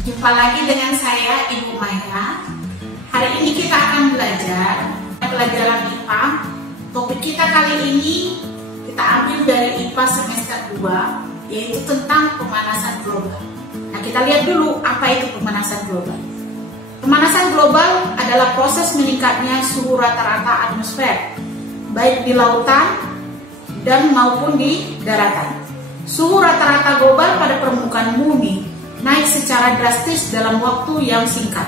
Jumpa lagi dengan saya, Ibu Maya. Hari ini kita akan belajar pelajaran IPA. Topik kita kali ini kita ambil dari IPA semester 2, yaitu tentang pemanasan global. Nah, kita lihat dulu apa itu pemanasan global. Pemanasan global adalah proses meningkatnya suhu rata-rata atmosfer, baik di lautan dan maupun di daratan. Suhu rata-rata global pada permukaan bumi naik secara drastis dalam waktu yang singkat.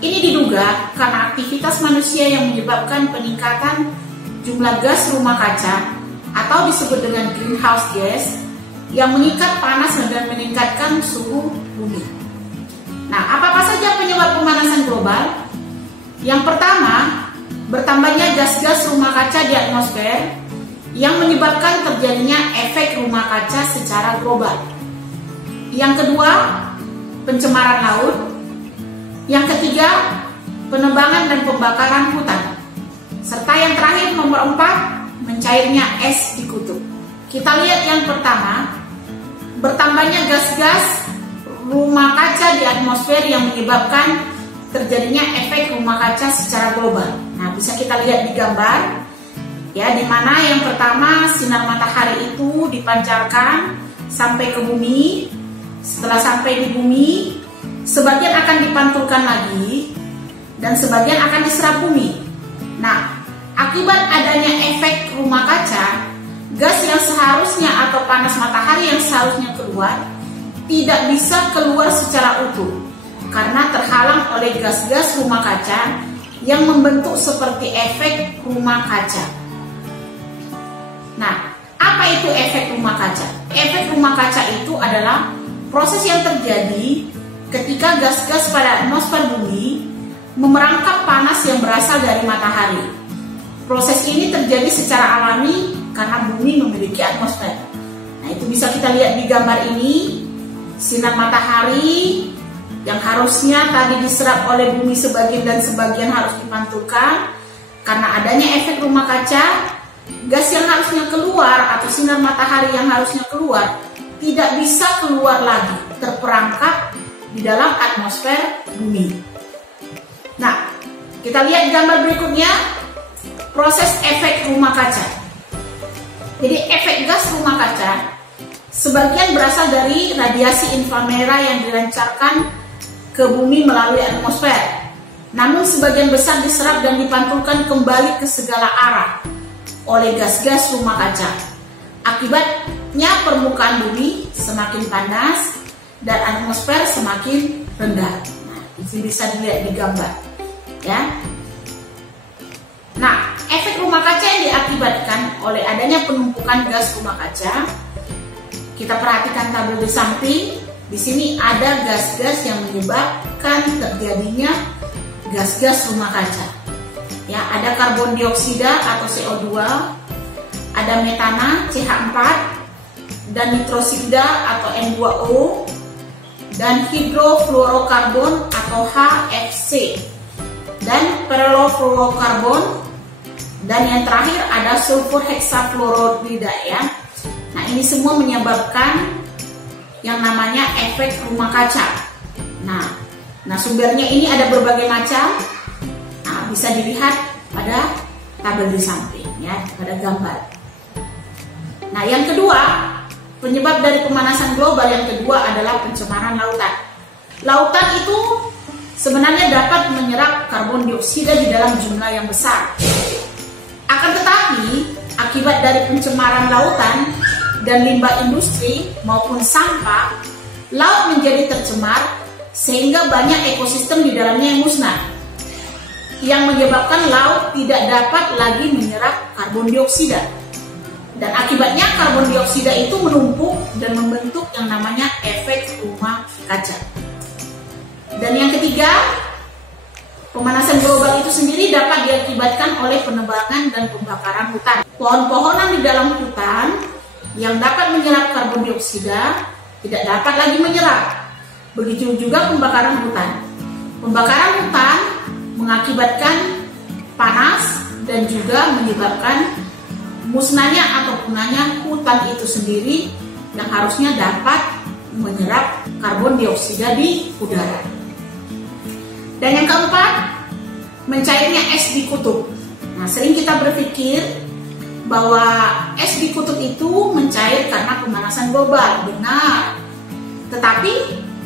Ini diduga karena aktivitas manusia yang menyebabkan peningkatan jumlah gas rumah kaca atau disebut dengan greenhouse gas yang mengikat panas dan meningkatkan suhu bumi. Nah, apa saja penyebab pemanasan global? Yang pertama, bertambahnya gas-gas rumah kaca di atmosfer yang menyebabkan terjadinya efek rumah kaca secara global. Yang kedua, pencemaran laut. Yang ketiga, penebangan dan pembakaran hutan. Serta yang terakhir, nomor 4, mencairnya es di kutub. Kita lihat yang pertama, bertambahnya gas-gas rumah kaca di atmosfer yang menyebabkan terjadinya efek rumah kaca secara global. Nah, bisa kita lihat di gambar, ya, di mana yang pertama sinar matahari itu dipancarkan sampai ke bumi. Setelah sampai di bumi, sebagian akan dipantulkan lagi dan sebagian akan diserap bumi. Nah, akibat adanya efek rumah kaca, gas yang seharusnya atau panas matahari yang seharusnya keluar tidak bisa keluar secara utuh karena terhalang oleh gas-gas rumah kaca yang membentuk seperti efek rumah kaca. Nah, apa itu efek rumah kaca? Efek rumah kaca itu adalah proses yang terjadi ketika gas-gas pada atmosfer bumi memerangkap panas yang berasal dari matahari. Proses ini terjadi secara alami karena bumi memiliki atmosfer. Nah, itu bisa kita lihat di gambar ini. Sinar matahari yang harusnya tadi diserap oleh bumi sebagian dan sebagian harus dipantulkan. Karena adanya efek rumah kaca, gas yang harusnya keluar atau sinar matahari yang harusnya keluar tidak bisa keluar lagi, terperangkap di dalam atmosfer bumi. Nah, kita lihat gambar berikutnya, proses efek rumah kaca. Jadi efek gas rumah kaca sebagian berasal dari radiasi inframerah yang dilancarkan ke bumi melalui atmosfer. Namun sebagian besar diserap dan dipantulkan kembali ke segala arah oleh gas-gas rumah kaca. Akibatnya permukaan bumi semakin panas dan atmosfer semakin rendah. Nah, ini bisa dilihat di gambar, ya. Nah, efek rumah kaca yang diakibatkan oleh adanya penumpukan gas rumah kaca. Kita perhatikan tabel di samping. Di sini ada gas-gas yang menyebabkan terjadinya gas-gas rumah kaca. Ya, ada karbon dioksida atau CO2, ada metana CH4, dan nitrosida atau N2O, dan hidrofluorokarbon atau HFC, dan perfluorokarbon, dan yang terakhir ada sulfur heksafluorida, ya. Nah, ini semua menyebabkan yang namanya efek rumah kaca. Nah, sumbernya ini ada berbagai macam. Nah, bisa dilihat pada tabel di samping, ya, pada gambar. Nah, yang kedua, penyebab dari pemanasan global yang kedua adalah pencemaran lautan. Lautan itu sebenarnya dapat menyerap karbon dioksida di dalam jumlah yang besar. Akan tetapi, akibat dari pencemaran lautan dan limbah industri maupun sampah, laut menjadi tercemar sehingga banyak ekosistem di dalamnya yang musnah, yang menyebabkan laut tidak dapat lagi menyerap karbon dioksida. Dan akibatnya karbon dioksida itu menumpuk dan membentuk yang namanya efek rumah kaca. Dan yang ketiga, pemanasan global itu sendiri dapat diakibatkan oleh penebangan dan pembakaran hutan. Pohon-pohonan di dalam hutan yang dapat menyerap karbon dioksida tidak dapat lagi menyerap. Begitu juga pembakaran hutan. Pembakaran hutan mengakibatkan panas dan juga menyebabkan musnahnya atau punahnya hutan itu sendiri yang harusnya dapat menyerap karbon dioksida di udara. Dan yang keempat, mencairnya es di kutub. Nah, sering kita berpikir bahwa es di kutub itu mencair karena pemanasan global. Benar. Tetapi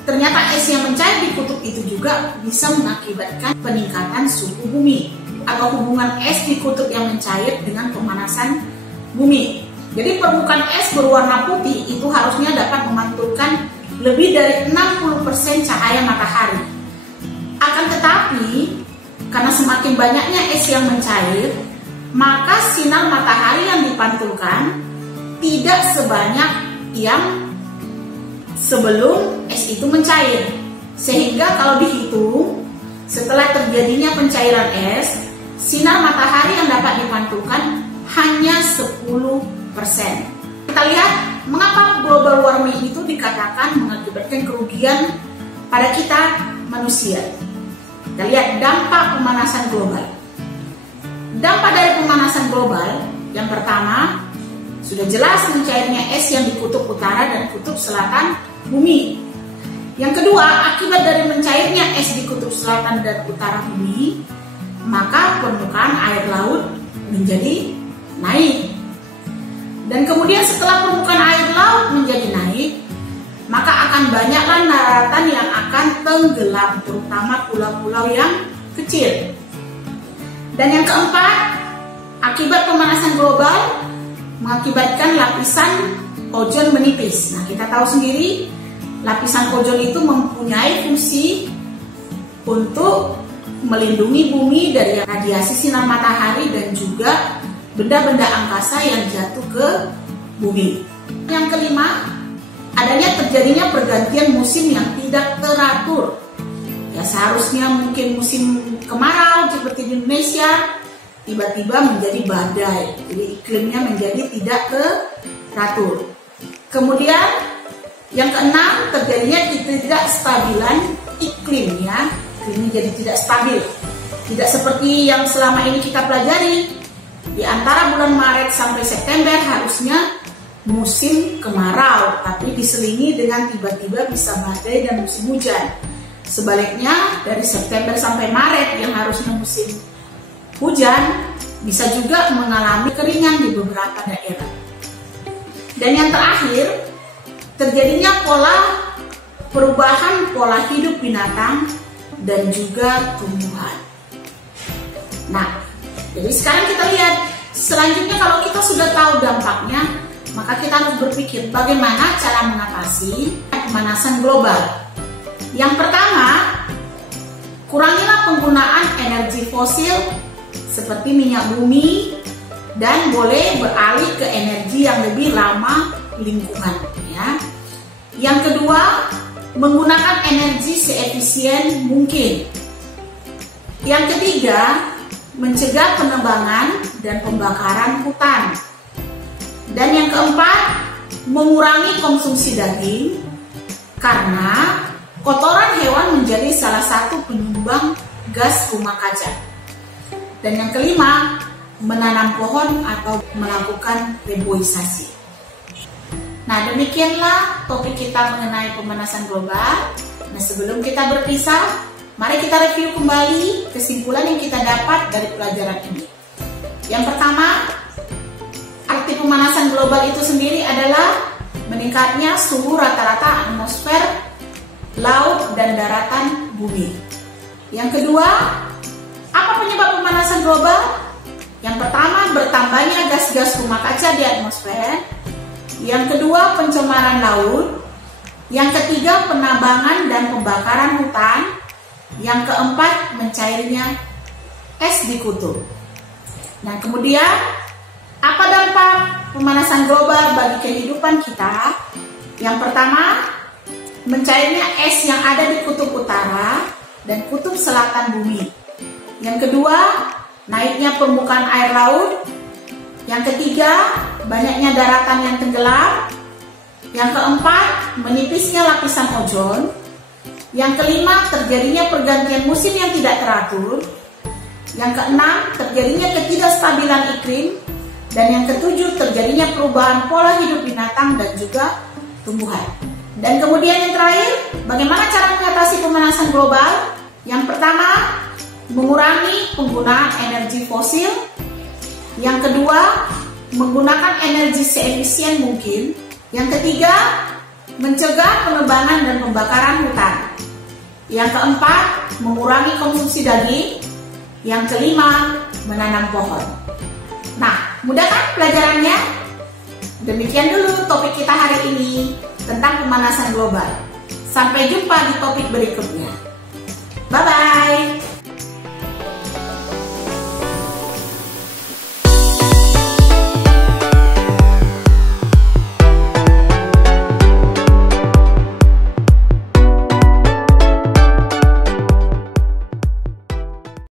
ternyata es yang mencair di kutub itu juga bisa mengakibatkan peningkatan suhu bumi atau hubungan es di kutub yang mencair dengan pemanasan bumi. Jadi permukaan es berwarna putih itu harusnya dapat memantulkan lebih dari 60% cahaya matahari. Akan tetapi, karena semakin banyaknya es yang mencair, maka sinar matahari yang dipantulkan tidak sebanyak yang sebelum es itu mencair. Sehingga kalau dihitung, setelah terjadinya pencairan es, sinar matahari yang dapat dipantulkan hanya 10%. Kita lihat mengapa global warming itu dikatakan mengakibatkan kerugian pada kita manusia. Kita lihat dampak pemanasan global. Dampak dari pemanasan global, yang pertama, sudah jelas mencairnya es yang di kutub utara dan kutub selatan bumi. Yang kedua, akibat dari mencairnya es di kutub selatan dan utara bumi, maka permukaan air laut menjadi naik. Dan kemudian setelah permukaan air laut menjadi naik, maka akan banyaklah daratan yang akan tenggelam, terutama pulau-pulau yang kecil. Dan yang keempat, akibat pemanasan global mengakibatkan lapisan ozon menipis. Nah, kita tahu sendiri lapisan ozon itu mempunyai fungsi untuk melindungi bumi dari radiasi sinar matahari dan juga benda-benda angkasa yang jatuh ke bumi. Yang kelima, adanya terjadinya pergantian musim yang tidak teratur. Ya, seharusnya mungkin musim kemarau seperti di Indonesia tiba-tiba menjadi badai. Jadi iklimnya menjadi tidak teratur. Kemudian yang keenam, terjadinya ketidakstabilan iklim ya. Iklimnya jadi tidak stabil. Tidak seperti yang selama ini kita pelajari. Di antara bulan Maret sampai September harusnya musim kemarau, tapi diselingi dengan tiba-tiba bisa badai dan musim hujan. Sebaliknya dari September sampai Maret yang harusnya musim hujan bisa juga mengalami kekeringan di beberapa daerah. Dan yang terakhir, terjadinya perubahan pola hidup binatang dan juga tumbuhan. Nah, jadi sekarang kita lihat, selanjutnya kalau kita sudah tahu dampaknya, maka kita harus berpikir bagaimana cara mengatasi pemanasan global. Yang pertama, kurangilah penggunaan energi fosil seperti minyak bumi dan boleh beralih ke energi yang lebih ramah lingkungan. Ya. Yang kedua, menggunakan energi seefisien mungkin. Yang ketiga, mencegah penebangan dan pembakaran hutan. Dan yang keempat, mengurangi konsumsi daging karena kotoran hewan menjadi salah satu penyumbang gas rumah kaca. Dan yang kelima, menanam pohon atau melakukan reboisasi. Nah, demikianlah topik kita mengenai pemanasan global. Nah, sebelum kita berpisah, mari kita review kembali kesimpulan yang kita dapat dari pelajaran ini. Yang pertama, arti pemanasan global itu sendiri adalah meningkatnya suhu rata-rata atmosfer, laut, dan daratan bumi. Yang kedua, apa penyebab pemanasan global? Yang pertama, bertambahnya gas-gas rumah kaca di atmosfer. Yang kedua, pencemaran laut. Yang ketiga, penambangan dan pembakaran hutan. Yang keempat, mencairnya es di kutub. Nah, kemudian apa dampak pemanasan global bagi kehidupan kita? Yang pertama, mencairnya es yang ada di kutub utara dan kutub selatan bumi. Yang kedua, naiknya permukaan air laut. Yang ketiga, banyaknya daratan yang tenggelam. Yang keempat, menipisnya lapisan ozon. Yang kelima, terjadinya pergantian musim yang tidak teratur. Yang keenam, terjadinya ketidakstabilan iklim. Dan yang ketujuh, terjadinya perubahan pola hidup binatang dan juga tumbuhan. Dan kemudian yang terakhir, bagaimana cara mengatasi pemanasan global? Yang pertama, mengurangi penggunaan energi fosil. Yang kedua, menggunakan energi seefisien mungkin. Yang ketiga, mencegah penebangan dan pembakaran hutan. Yang keempat, mengurangi konsumsi daging. Yang kelima, menanam pohon. Nah, mudah kan pelajarannya? Demikian dulu topik kita hari ini tentang pemanasan global. Sampai jumpa di topik berikutnya.